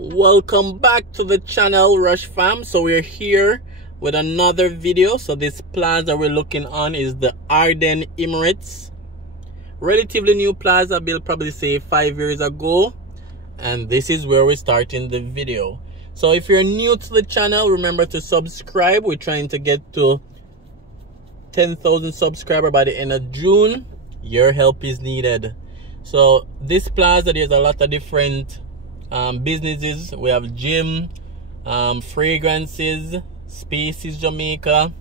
Welcome back to the channel, Rush Fam. So we're here with another video. So this plaza we're looking on is the Ardenne Emirates. Relatively new plaza, built probably say 5 years ago, and this is where we're starting the video. So if you're new to the channel, remember to subscribe. We're trying to get to 10,000 subscribers by the end of June. Your help is needed. So this plaza, there's a lot of different businesses. We have gym, fragrances, Spaces Jamaica,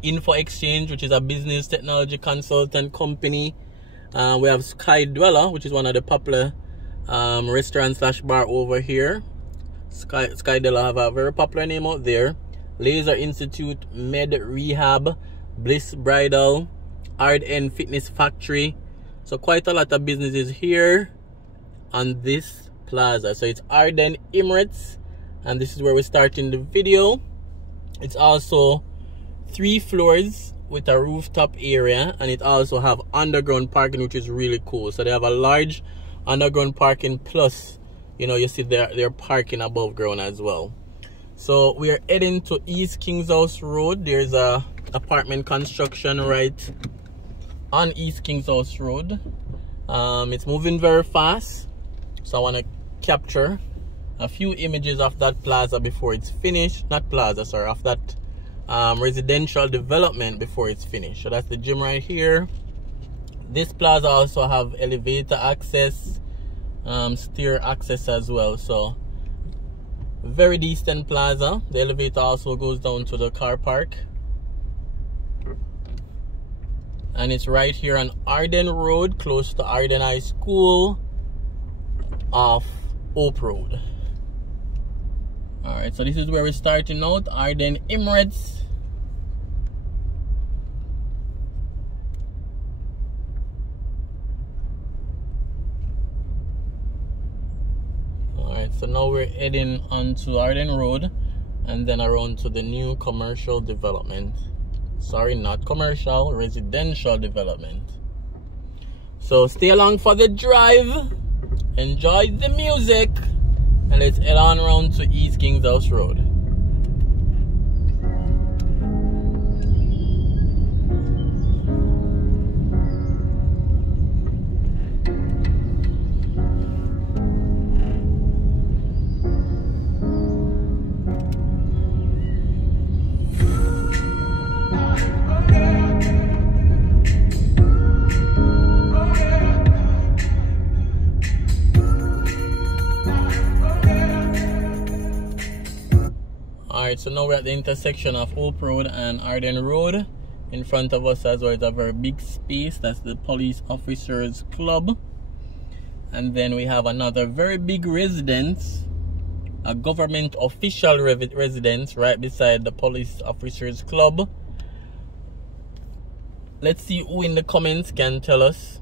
Info Exchange, which is a business technology consultant company. We have Sky Dweller, which is one of the popular restaurant slash bar over here. Sky Dweller have a very popular name out there. Laser Institute, Med Rehab, Bliss Bridal, Ardenne Fitness Factory. So quite a lot of businesses here on this plaza. So it's Ardenne Emirates, and this is where we're starting the video. It's also 3 floors with a rooftop area, and it also have underground parking, which is really cool. So they have a large underground parking, plus you know, you see they're parking above ground as well. So we are heading to East Kings House Road. There's a apartment construction right on East Kings House Road. It's moving very fast, so I want to capture a few images of that plaza before it's finished. Not plaza, sorry, of that residential development before it's finished. So that's the gym right here. This plaza also have elevator access, stair access as well. So very decent plaza. The elevator also goes down to the car park, and it's right here on Ardenne Road, close to Ardenne High School off Oak Road. Alright, so this is where we're starting out, Ardenne Emirates. Alright, so now we're heading onto Ardenne Road and then around to the new commercial development. Sorry, not commercial, residential development. So stay along for the drive, enjoy the music, and let's head on around to East Kings House Road. Alright, so now we're at the intersection of Oak Road and Ardenne Road. In front of us as well is a very big space. That's the Police Officers Club. And then we have another very big residence, a government official residence right beside the Police Officers Club. Let's see who in the comments can tell us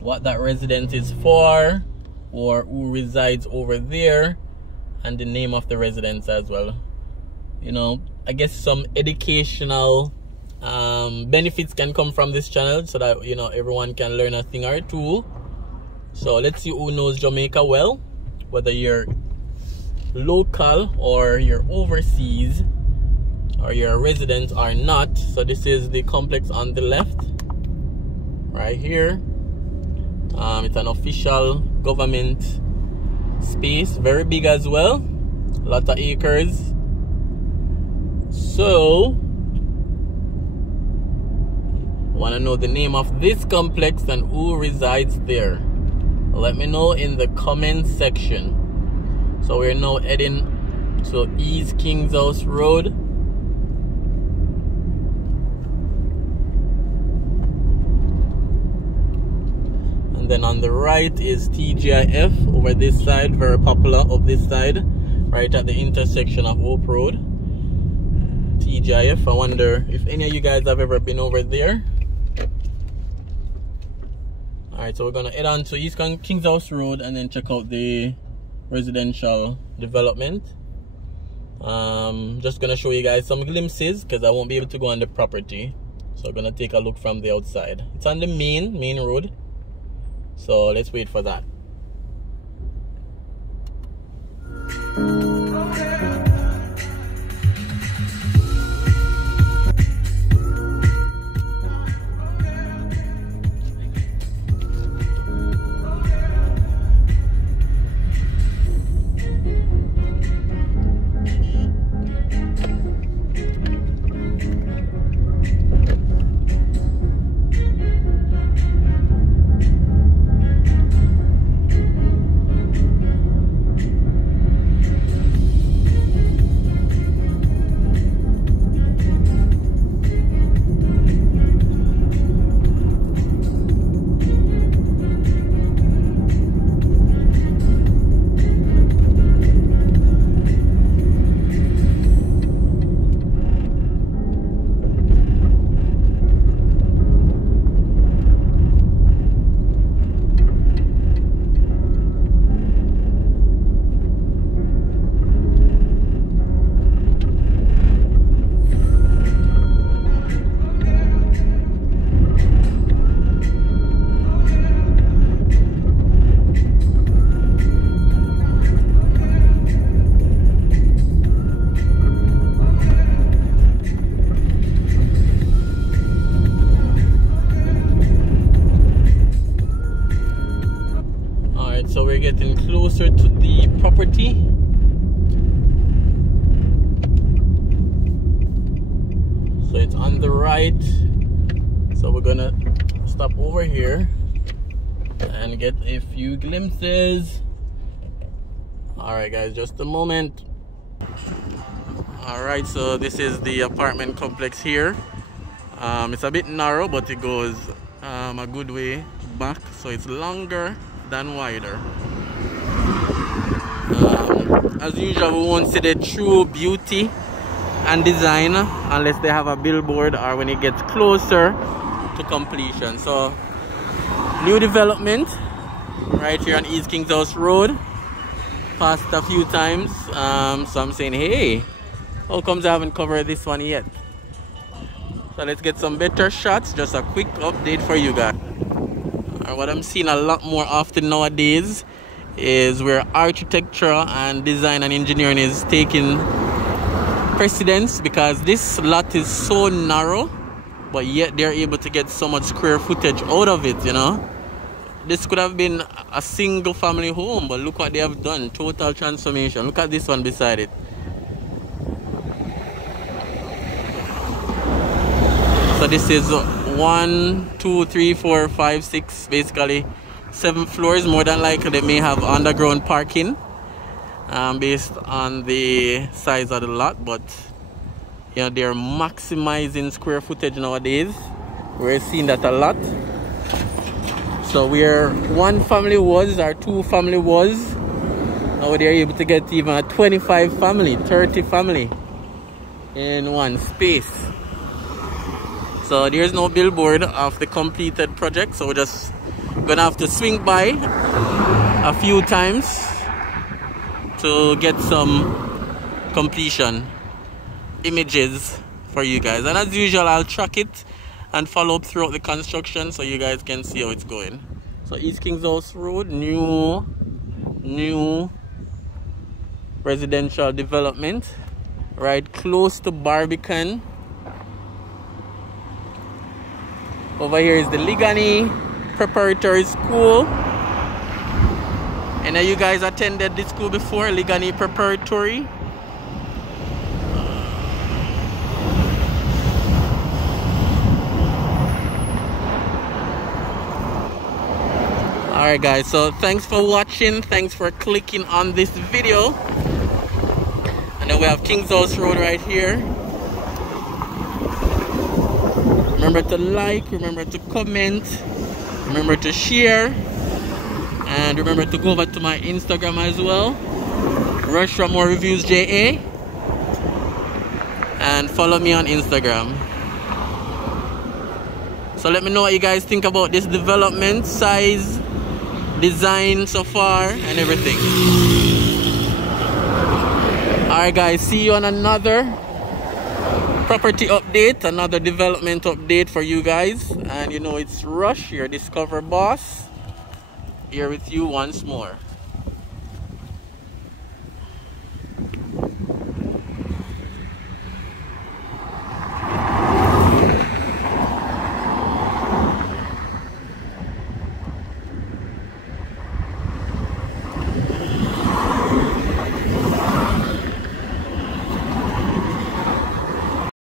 what that residence is for, or who resides over there, and the name of the residence as well. You know, I guess some educational benefits can come from this channel, so that, you know, everyone can learn a thing or two. So let's see who knows Jamaica well, whether you're local or you're overseas or you're a resident or not. So this is the complex on the left right here. It's an official government space, very big as well, a lot of acres. So want to know the name of this complex and who resides there? Let me know in the comment section. So we're now heading to East Kings House Road. And then on the right is TGIF over this side, very popular up this side, right at the intersection of Oak Road. TGIF, I wonder if any of you guys have ever been over there. Alright, so we're gonna head on to East Kings House Road and then check out the residential development. Just gonna show you guys some glimpses because I won't be able to go on the property. So I'm gonna take a look from the outside. It's on the main road. So let's wait for that. So we're getting closer to the property. So it's on the right. So we're gonna stop over here and get a few glimpses. Alright guys, just a moment. Alright, so this is the apartment complex here. It's a bit narrow, but it goes a good way back, so it's longer than wider. As usual, we won't see the true beauty and design unless they have a billboard or when it gets closer to completion. So new development right here on East Kings House Road. Passed a few times, so I'm saying, hey, how comes I haven't covered this one yet? So let's get some better shots. Just a quick update for you guys. What I'm seeing a lot more often nowadays is where architecture and design and engineering is taking precedence, because this lot is so narrow, but yet they're able to get so much square footage out of it, you know. This could have been a single family home, but look what they have done. Total transformation. Look at this one beside it. So this is 1, 2, 3, 4, 5, 6, basically 7 floors. More than likely they may have underground parking based on the size of the lot, but you know, they're maximizing square footage nowadays. We're seeing that a lot. So where one family was or 2 family was, now they're able to get even a 25 family, 30 family in one space. So there's no billboard of the completed project, so we're just gonna have to swing by a few times to get some completion images for you guys. And as usual, I'll track it and follow up throughout the construction so you guys can see how it's going. So East Kings House Road, new residential development right close to Barbican. Over here is the Ligani Preparatory School. And you guys attended this school before, Ligani Preparatory? Alright guys, so thanks for watching, thanks for clicking on this video. And then we have Kings House Road right here. Remember to like, remember to comment, remember to share, and remember to go over to my Instagram as well, Raymore Reviews-Jamaica, and follow me on Instagram. So let me know what you guys think about this development, size, design so far, and everything. Alright guys, see you on another property update, another development update for you guys. And you know it's Rush, your Discover Boss, here with you once more.